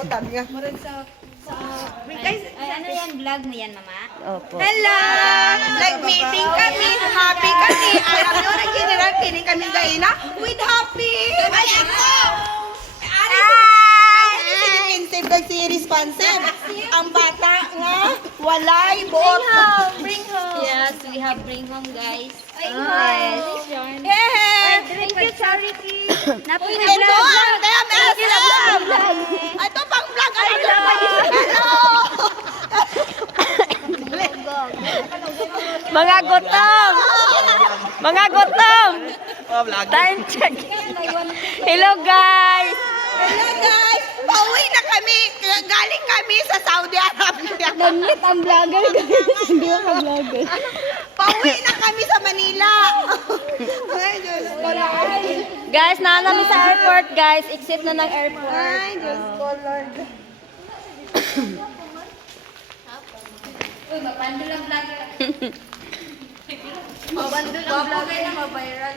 Utan nga. Guys, ano yan? Vlog mo yan, mama? Opo. Hello! Nag-meeting kami. Happy kami. Alam nyo, nag-general kining kami gaina with happy. Ay, ako! Defensive kag si responsive. Ang bata nga, walay, buot. Bring home. Yes, we have bring home, guys. Yes. Yeah! Thank you, Charity. Napoy na Ito vlog. ang TMSM! Ito pang vlog. Hello! Mga gutom! Mga gutom! Time check. Hello, guys! Hello guys! Pauwi na kami! Galing kami sa Saudi Arabia. Nag-meet ang vlogger, guys. Hindi ako vlogger. Pauwi na kami sa Manila. Ay, Diyos ko Lord. Guys, namin sa airport, guys. Exit na ng airport. Ay, Diyos ko Lord. Uy, mapandol ang vlog. Mapandol ang vlog. Mapandol ang viral.